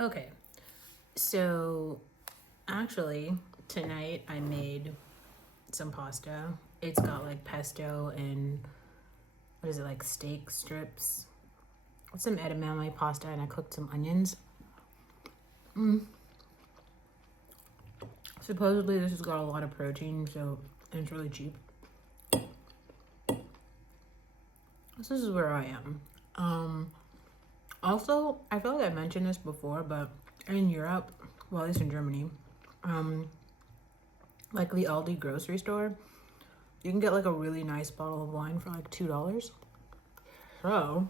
Okay, so actually tonight I made some pasta. It's got like pesto and what is it, like steak strips, some edamame pasta, and I cooked some onions. Supposedly this has got a lot of protein, so and it's really cheap. This is where I am. Also, I feel like I mentioned this before, but in Europe, well, at least in Germany, like the Aldi grocery store, you can get like a really nice bottle of wine for like $2. So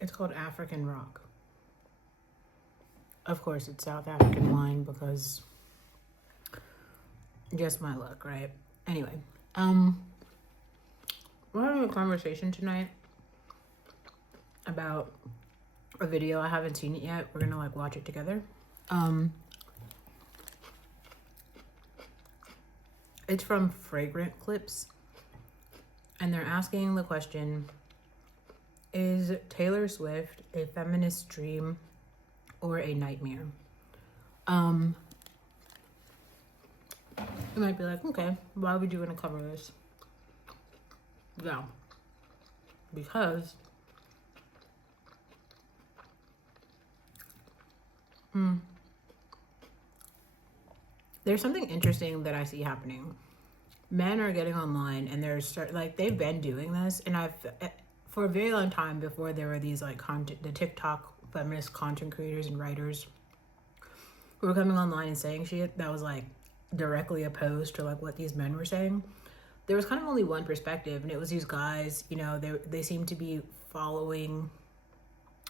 it's called African Rock. Of course, it's South African wine because just my luck, right? Anyway, we're having a conversation tonight about a video. I haven't seen it yet. We're gonna like watch it together. It's from Fragrant Clips, and they're asking the question: is Taylor Swift a feminist dream or a nightmare? You might be like, okay, why would you want to cover this? Yeah, because there's something interesting that I see happening. Men are getting online and they've been doing this, and for a very long time before there were these like the TikTok feminist content creators and writers who were coming online and saying shit that was like directly opposed to like what these men were saying. There was kind of only one perspective, and it was these guys, they seem to be following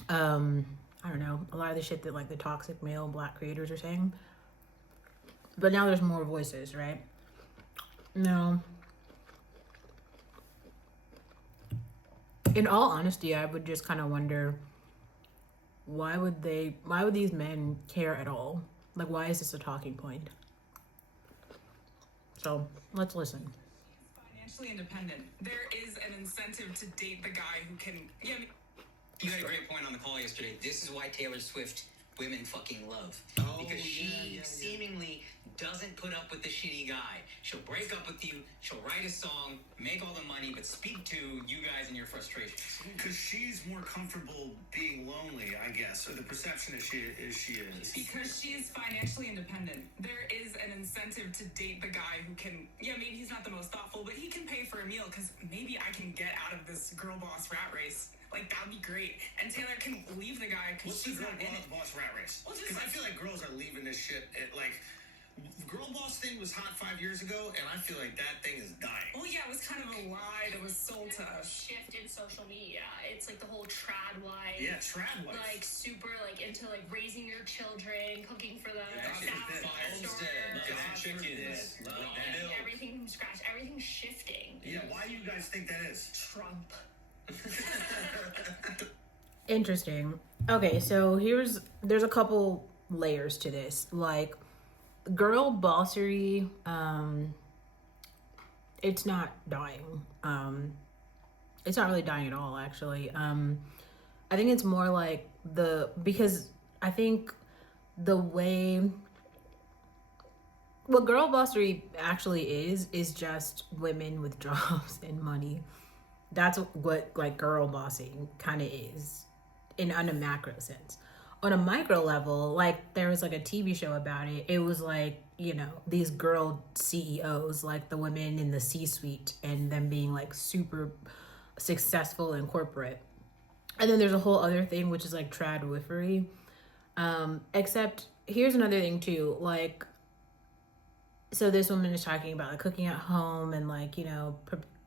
I don't know, a lot of the shit that like the toxic male Black creators are saying. But now there's more voices, right? No. In all honesty, I would just kind of wonder, why would these men care at all? Like, why is this a talking point? So let's listen. Financially independent. There is an incentive to date the guy who can. Yeah. You had a great point on the call yesterday. This is why Taylor Swift women fucking love. Because she seemingly doesn't put up with the shitty guy. She'll break up with you, she'll write a song, make all the money, but speak to you guys and your frustrations. Because she's more comfortable being lonely, I guess, or the perception is she is. Because she's financially independent. There is an incentive to date the guy who can, maybe he's not the most thoughtful, but he can pay for a meal because maybe I can get out of this girl boss rat race. Like, that'd be great. And Taylor can leave the guy because she's not in it. Boss rat race? Because I feel like girls are leaving this shit girl boss thing was hot 5 years ago, and I feel like that thing is dying. Oh yeah, it was kind of a lie that was sold to us. Shift in social media. It's like the whole trad wife. Yeah, trad wife. Like super like into like raising your children, cooking for them, chickens, everything from scratch. Everything's shifting. Yeah, why do you guys think that is? Trump. Interesting. Okay, so there's a couple layers to this. Like, girl bossery, it's not dying. It's not really dying at all, actually. I think it's more like because I think the way what girl bossery actually is just women with jobs and money. That's what like girl bossing kind of is on a macro sense. On a micro level, like there was like a TV show about it. It was like, these girl CEOs, like the women in the C-suite, and them being like super successful in corporate. And then there's a whole other thing, which is like tradwifery. Except here's another thing too. Like, so this woman is talking about like cooking at home and like,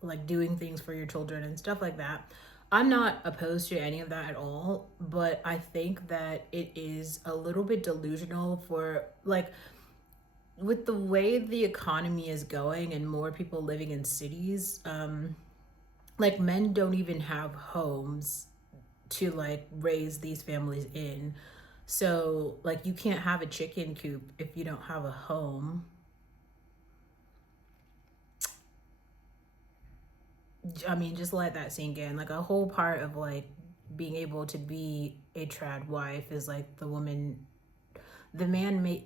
like doing things for your children and stuff like that. I'm not opposed to any of that at all, but I think that it is a little bit delusional for like, with the way the economy is going and more people living in cities, like men don't even have homes to like raise these families in. So like you can't have a chicken coop if you don't have a home. I mean, just let that sink in. Like, a whole part of like being able to be a trad wife is like the man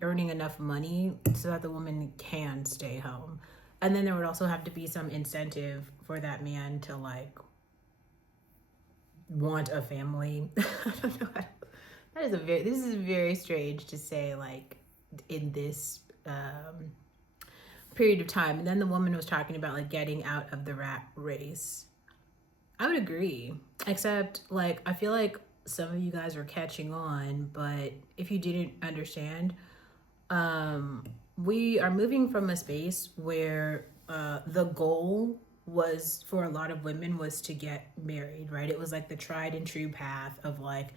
earning enough money so that the woman can stay home. And then there would also have to be some incentive for that man to like want a family. I don't know. This is very strange to say, like, in this period of time. And then the woman was talking about like getting out of the rat race. I would agree, except like I feel like some of you guys are catching on, but if you didn't understand, we are moving from a space where the goal was for a lot of women was to get married, right? It was like the tried and true path of like,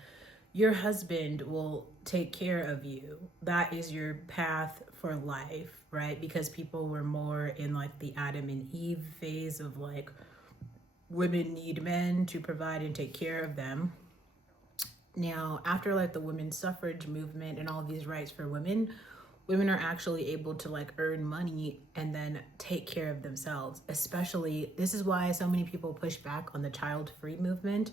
your husband will take care of you. That is your path for life, right? Because people were more in like the Adam and Eve phase of like, women need men to provide and take care of them. Now, after like the women's suffrage movement and all of these rights for women, women are actually able to like earn money and then take care of themselves. Especially, this is why so many people push back on the child-free movement.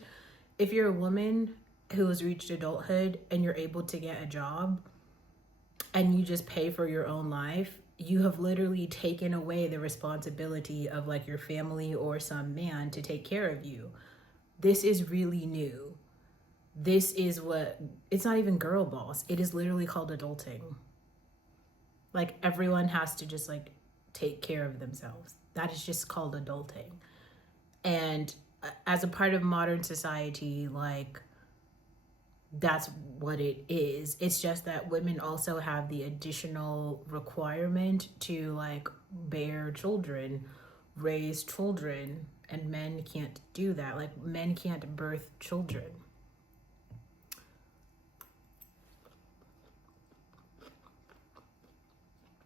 If you're a woman who has reached adulthood and you're able to get a job and you just pay for your own life, you have literally taken away the responsibility of like your family or some man to take care of you. This is really new. This is what, it's not even girl boss. It is literally called adulting. Like, everyone has to just like take care of themselves. That is just called adulting. And as a part of modern society, like, that's what it is. It's just that women also have the additional requirement to like bear children, raise children, and men can't do that. Like, men can't birth children.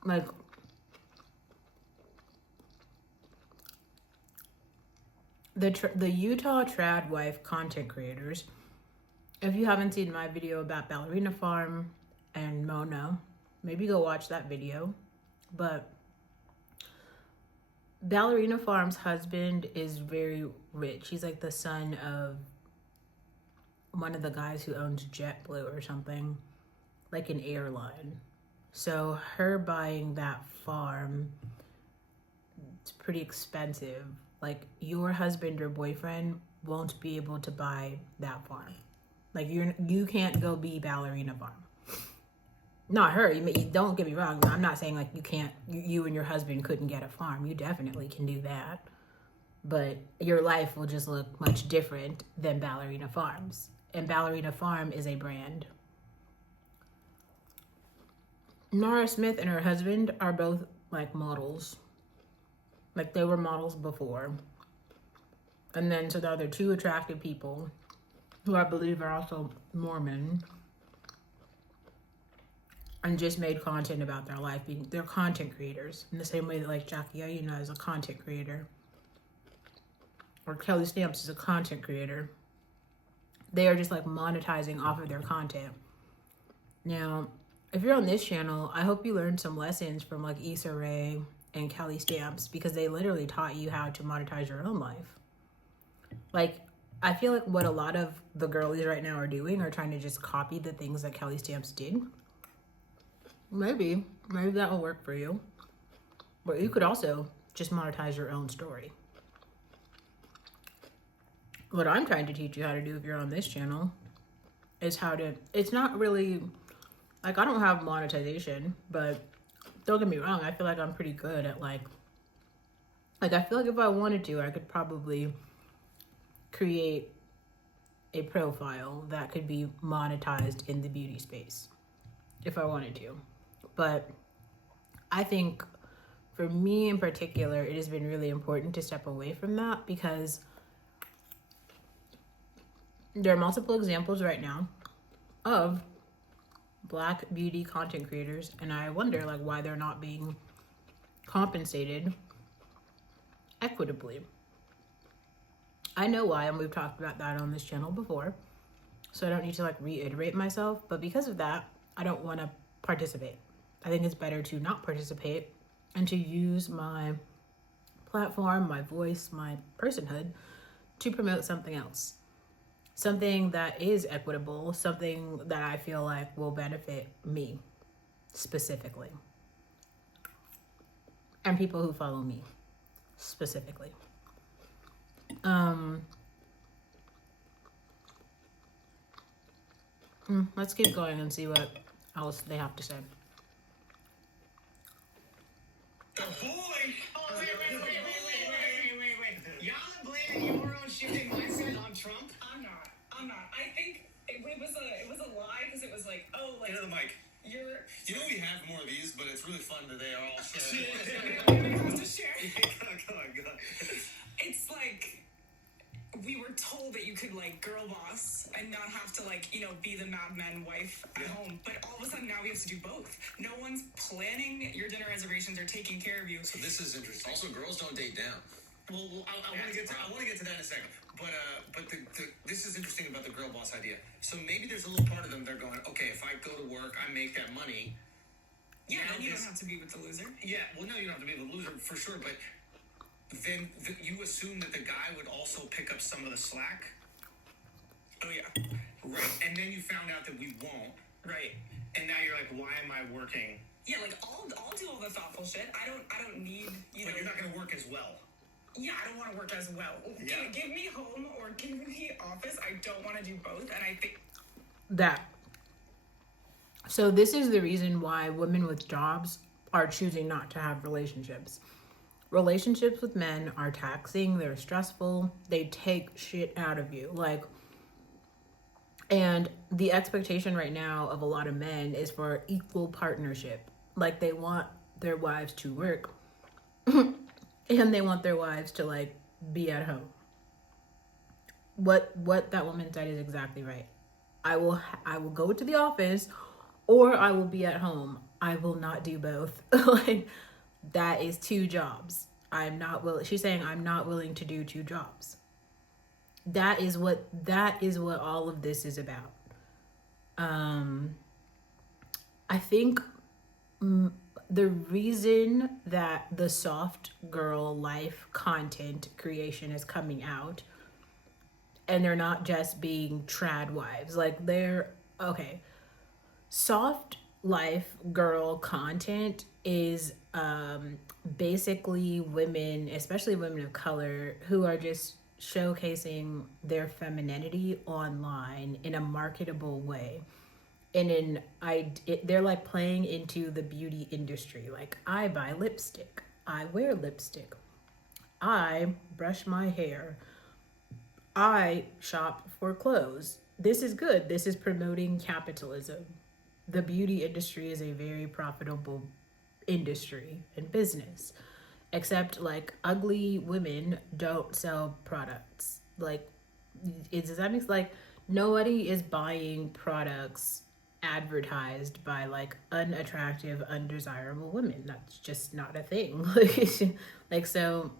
Like, the Utah trad wife content creators, if you haven't seen my video about Ballerina Farm and Mona, maybe go watch that video. But Ballerina Farm's husband is very rich. He's like the son of one of the guys who owns JetBlue or something, like an airline. So her buying that farm, it's pretty expensive. Like, your husband or boyfriend won't be able to buy that farm. Like, you can't go be Ballerina Farm. Not her. You don't get me wrong. I'm not saying like you and your husband couldn't get a farm. You definitely can do that. But your life will just look much different than Ballerina Farm's. And Ballerina Farm is a brand. Nora Smith and her husband are both like models. Like, they were models before. And then so now they're two attractive people who I believe are also Mormon, and just made content about their life. They're content creators in the same way that like Jackie Aina is a content creator, or Kelly Stamps is a content creator. They are just like monetizing off of their content. Now, if you're on this channel, I hope you learned some lessons from like Issa Rae and Kelly Stamps, because they literally taught you how to monetize your own life. Like, I feel like what a lot of the girlies right now are doing are trying to just copy the things that Kelly Stamps did. Maybe that will work for you. But you could also just monetize your own story. What I'm trying to teach you how to do if you're on this channel is how to, it's not really, like, I don't have monetization, but don't get me wrong, I feel like I'm pretty good at like I feel like if I wanted to, I could probably create a profile that could be monetized in the beauty space if I wanted to. But I think for me in particular, it has been really important to step away from that, because there are multiple examples right now of Black beauty content creators, and I wonder like why they're not being compensated equitably. I know why, and we've talked about that on this channel before, so I don't need to like reiterate myself, but because of that, I don't want to participate. I think it's better to not participate and to use my platform, my voice, my personhood to promote something else. Something that is equitable, something that I feel like will benefit me specifically. And people who follow me specifically. Let's keep going and see what else they have to say. The boy. Oh, wait. Y'all are blaming your own shifting mindset on Trump? I'm not. I think it was a lie because it was like, oh, like. Into the mic. You're. You know we have more of these, but it's really fun that they are all sharing. Everyone has to share. Go on. It's like we were told that you could like girl boss and not have to like, you know, be the Mad Men wife at home. But all of a sudden now we have to do both. No one's planning your dinner reservations or taking care of you. So this is interesting. Also, girls don't date down. Well, I want to get to that in a second. But this is interesting about the girl boss idea. So maybe there's a little part of them they're going, okay, if I go to work, I make that money. Yeah, and you don't have to be with the loser. Yeah, well, no, you don't have to be with the loser for sure, but then you assume that the guy would also pick up some of the slack. Oh yeah. Right, and then you found out that we won't. Right. And now you're like, why am I working? Yeah, like I'll do all the thoughtful shit. I don't need, you know. But you're not going to work as well. Yeah, I don't want to work as well. Yeah. Give me home or give me office. I don't want to do both. And I think that. So this is the reason why women with jobs are choosing not to have relationships. Relationships with men are taxing, they're stressful, they take shit out of you. Like, and the expectation right now of a lot of men is for equal partnership. Like, they want their wives to work and they want their wives to like be at home. What that woman said is exactly right. I will go to the office or I will be at home. I will not do both. Like, that is two jobs. I'm not willing. She's saying I'm not willing to do two jobs. That is what all of this is about. I think the reason that the soft girl life content creation is coming out, and they're not just being trad wives, like they're okay. Soft life girl content is basically women, especially women of color, who are just showcasing their femininity online in a marketable way. And they're like playing into the beauty industry. Like, I buy lipstick, I wear lipstick, I brush my hair, I shop for clothes. This is good. This is promoting capitalism. The beauty industry is a very profitable industry and business, except like ugly women don't sell products. Like, does that make like nobody is buying products advertised by like unattractive, undesirable women? That's just not a thing. Like, so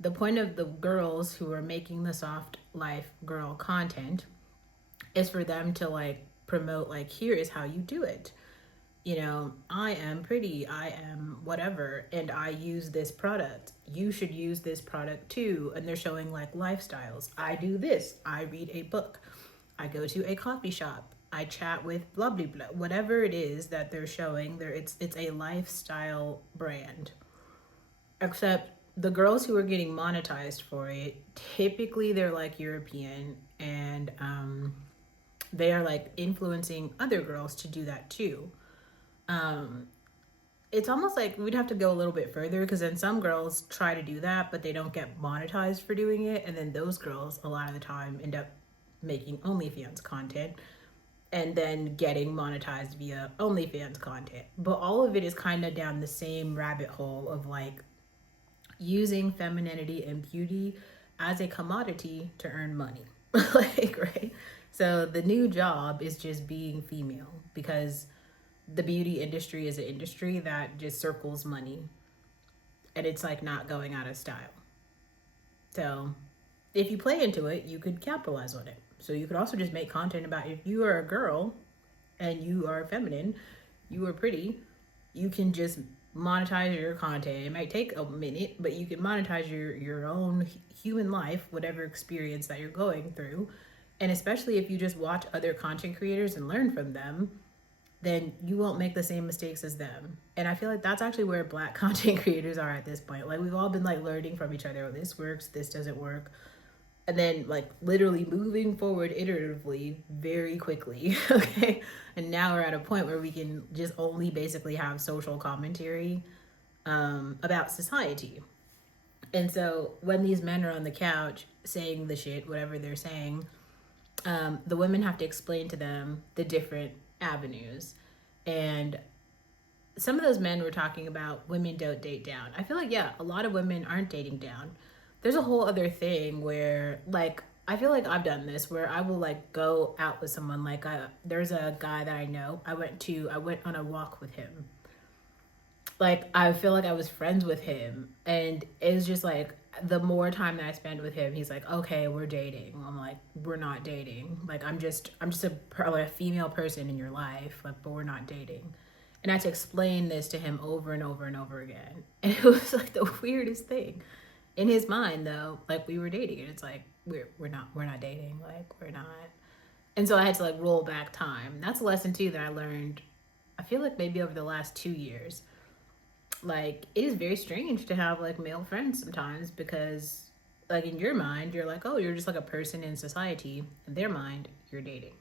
the point of the girls who are making the soft life girl content is for them to like promote, like, here is how you do it. You know, I am pretty, I am whatever, and I use this product. You should use this product too. And they're showing like lifestyles. I do this. I read a book. I go to a coffee shop. I chat with blah, blah, blah. Whatever it is that they're showing, it's a lifestyle brand. Except the girls who are getting monetized for it, typically they're like European, and they are like influencing other girls to do that too. It's almost like we'd have to go a little bit further, because then some girls try to do that, but they don't get monetized for doing it. And then those girls, a lot of the time, end up making OnlyFans content and then getting monetized via OnlyFans content. But all of it is kind of down the same rabbit hole of like using femininity and beauty as a commodity to earn money. Like, right? So the new job is just being female, because the beauty industry is an industry that just circles money, and it's like not going out of style. So if you play into it, you could capitalize on it. So you could also just make content about, if you are a girl and you are feminine, you are pretty, you can just monetize your content. It might take a minute, but you can monetize your own human life, whatever experience that you're going through. And especially if you just watch other content creators and learn from them, then you won't make the same mistakes as them. And I feel like that's actually where Black content creators are at this point. Like, we've all been like learning from each other. Oh, this works, this doesn't work. And then like literally moving forward iteratively very quickly. Okay. And now we're at a point where we can just only basically have social commentary about society. And so when these men are on the couch saying the shit, whatever they're saying, the women have to explain to them the different avenues. And some of those men were talking about women don't date down. I feel like, yeah, a lot of women aren't dating down. There's a whole other thing where, like, I feel like I've done this where I will like go out with someone. Like, there's a guy that I know. I went on a walk with him. Like, I feel like I was friends with him, and it was just like the more time that I spent with him, he's like, okay, we're dating. I'm like, we're not dating. Like, I'm just a female person in your life, like, but we're not dating. And I had to explain this to him over and over and over again, and it was like the weirdest thing. In his mind, though, like, we were dating, and it's like we're not dating, like, we're not. And so I had to like roll back time. That's a lesson too that I learned. I feel like maybe over the last 2 years. Like, it is very strange to have like male friends sometimes, because like in your mind you're like, oh, you're just like a person in society. In their mind, you're dating.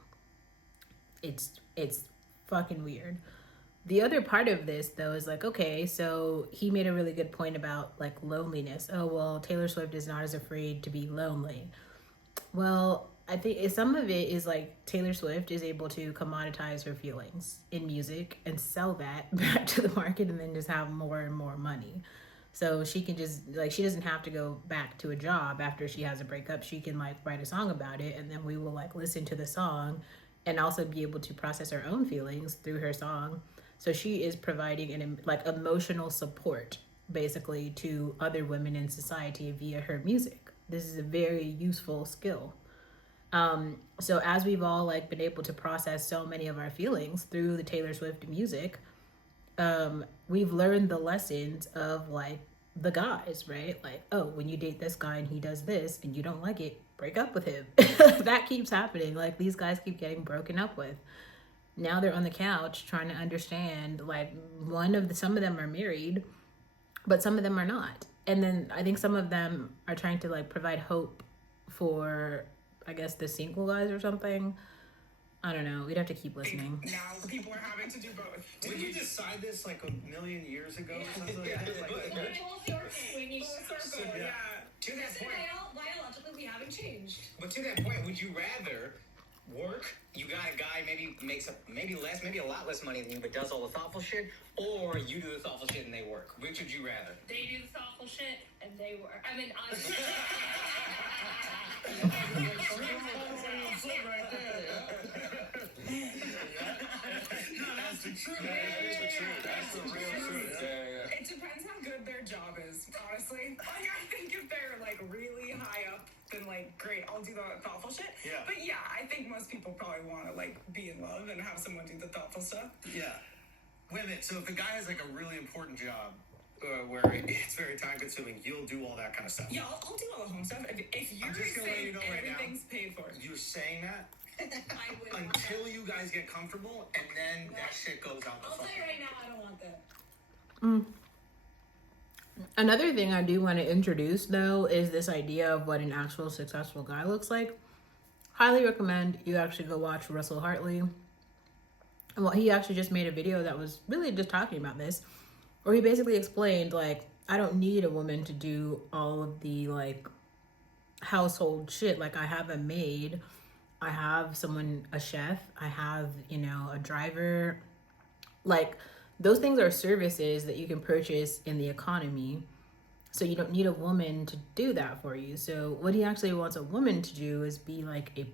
It's fucking weird. The other part of this though is like, okay, so he made a really good point about like loneliness. Oh, well, Taylor Swift is not as afraid to be lonely. Well, I think some of it is like Taylor Swift is able to commoditize her feelings in music and sell that back to the market, and then just have more and more money. So she can just like, she doesn't have to go back to a job after she has a breakup. She can like write a song about it, and then we will like listen to the song and also be able to process her own feelings through her song. So she is providing an like emotional support basically to other women in society via her music. This is a very useful skill. So as we've all like been able to process so many of our feelings through the Taylor Swift music, we've learned the lessons of like the guys, right? Like, oh, when you date this guy and he does this and you don't like it, break up with him. That keeps happening. Like, these guys keep getting broken up with. Now they're on the couch trying to understand, like, some of them are married, but some of them are not. And then I think some of them are trying to like provide hope for, I guess, the single guys or something. I don't know. We'd have to keep listening. Now people are having to do both. Did we decide this like a million years ago? Yeah. Full circle, yeah. To that point, Biologically, we haven't changed. but to that point, would you rather work? You got a guy maybe makes maybe a lot less money than you, but does all the thoughtful shit, or you do the thoughtful shit and they work? Which would you rather? They do the thoughtful shit, and they work. I mean, That's the truth. That's the real truth. It depends how good their job is, honestly. Like, I think if they're like really high up, then like, great, I'll do the thoughtful shit. Yeah. But yeah, I think most people probably want to like be in love and have someone do the thoughtful stuff. Yeah. Wait a minute. So if the guy has like a really important job, where it's very time consuming, you'll do all that kind of stuff. Yeah, I'll do all the home stuff. If you're I'm just gonna let saying you know right now. everything's paid for. You're saying that I would want until that. you guys get comfortable, and then that shit goes out the I'll fucking. say right now, I don't want that. Another thing I do want to introduce, though, is this idea of what an actual successful guy looks like. Highly recommend you actually go watch Russell Hartley. Well, he actually just made a video that was really just talking about this, where he basically explained, like, I don't need a woman to do all of the, like, household shit. Like, I have a maid, I have someone, a chef, I have, you know, a driver. Like, those things are services that you can purchase in the economy. So you don't need a woman to do that for you. So what he actually wants a woman to do is be like a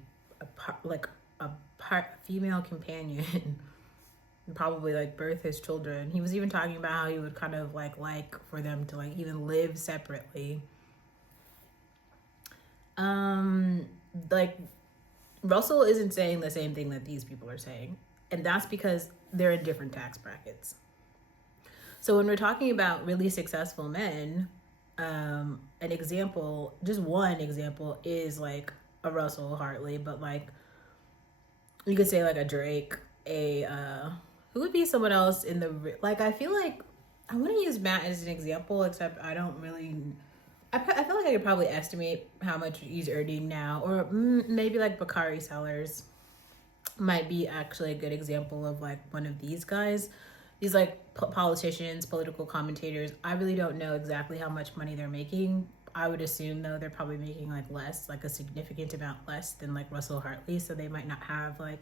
female companion, and probably like birth his children. He was even talking about how he would kind of like for them to like even live separately. Like, Russell isn't saying the same thing that these people are saying, and that's because they're in different tax brackets. So when we're talking about really successful men, an example, just one example, is like a Russell Hartley, but like you could say like a Drake, who would be someone else in the, like, I feel like I want to use Matt as an example, except I don't really, I feel like I could probably estimate how much he's earning now, or maybe like Bakari Sellers might be actually a good example of like one of these guys. These like politicians, political commentators, I really don't know exactly how much money they're making. I would assume though they're probably making like less, like a significant amount less than like Russell Hartley, so they might not have like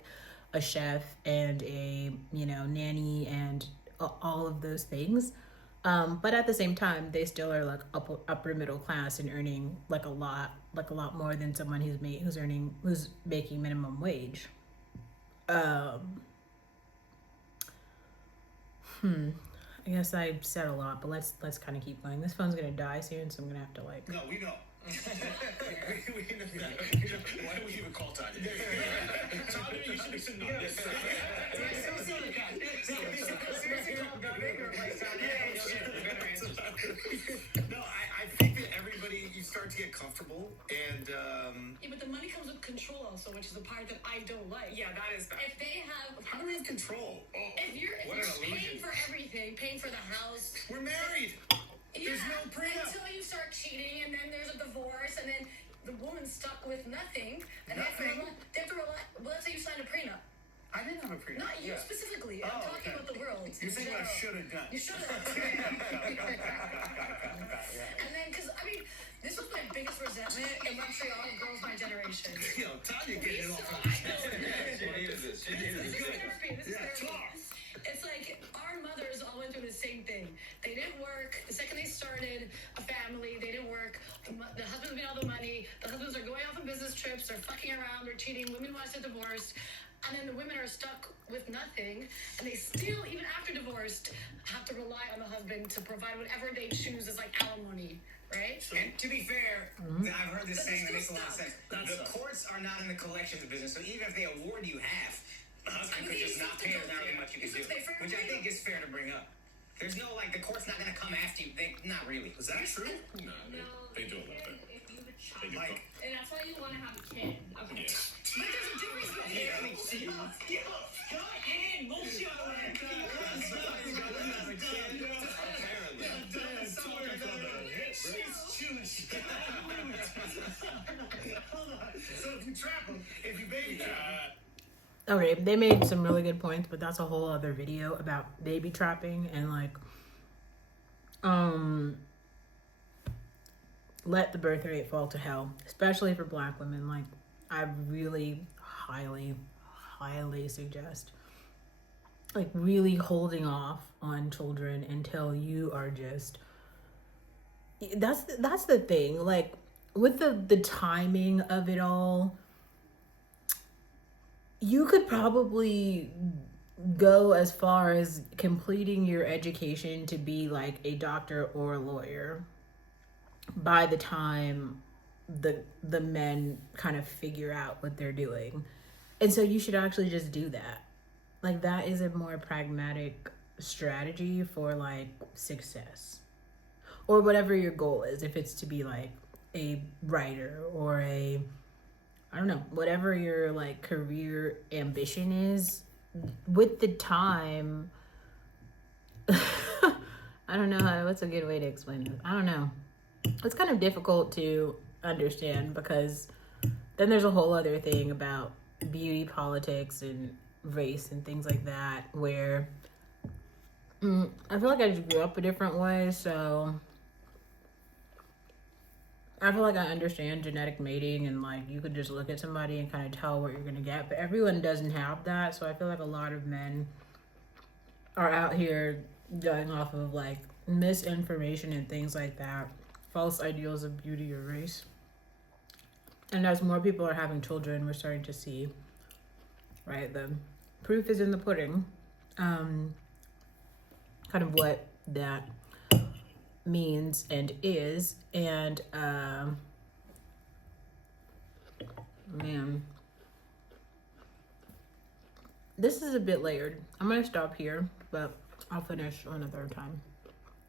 a chef and a, you know, nanny and all of those things. But at the same time, they still are like upper middle class and earning like a lot more than someone who's making minimum wage. I guess I said a lot, but let's kind of keep going. This phone's gonna die soon, so I'm gonna have to like. No, we know. we know that. Why do we even call Tanya? Tanya, you should be sitting on this side. No, I think that everybody, you start to get comfortable, and Yeah, but the money comes with control also, which is the part that I don't like. Yeah, that is bad. If they have, how do we have control? if you're paying for everything, paying for the house, We're married. There's no prenup. until you start cheating, and then there's a divorce, and then the woman's stuck with nothing, and Nothing? they have to rely. Well, let's say you signed a prenup. I didn't have a prenup. Not you specifically. I'm talking about the world. You're saying what I should have done. You should have. And then, because I mean, this was my biggest resentment in Montreal of girls my generation. Yo, Tanya getting it off on This is therapy. This is therapy. talk. It's like our mothers all went through the same thing. They didn't work. The second they started a family, they didn't work. The husbands made all the money. The husbands are going off on business trips. They're fucking around. They're cheating. Women want to get divorced. And then the women are stuck with nothing. And they still, even after divorced, have to rely on the husband to provide whatever they choose as like alimony. Right? And to be fair, I've heard this But saying that they're makes a lot of still sense. The courts are not in the collections business, so even if they award you half, the husband could just not pay, there's not really much you can do. Which I think is fair to bring up. There's no, like, the court's not going to come after you. Not really. Is that true? No, they do a little bit. If you have a child. They do Like, And that's why you want to have a kid. Okay. Yeah. But there's a difference between So if you trap them, if you baby trap them, Okay, they made some really good points, but that's a whole other video about baby trapping and like let the birth rate fall to hell, especially for Black women. Like, I really highly suggest like really holding off on children until you are just, that's the thing, like with the timing of it all. You could probably go as far as completing your education to be like a doctor or a lawyer by the time the men kind of figure out what they're doing. And so you should actually just do that. Like, that is a more pragmatic strategy for like success or whatever your goal is. If it's to be like a writer or a, I don't know, whatever your like career ambition is, with the time, I don't know what's a good way to explain this. I don't know. It's kind of difficult to understand because then there's a whole other thing about beauty politics and race and things like that where I feel like I just grew up a different way, so I feel like I understand genetic mating and like you could just look at somebody and kind of tell what you're gonna get, but everyone doesn't have that. So I feel like a lot of men are out here going off of like misinformation and things like that, false ideals of beauty or race. And as more people are having children, we're starting to see, right, the proof is in the pudding, kind of what that means and is. And man, this is a bit layered. I'm gonna stop here, but I'll finish another time.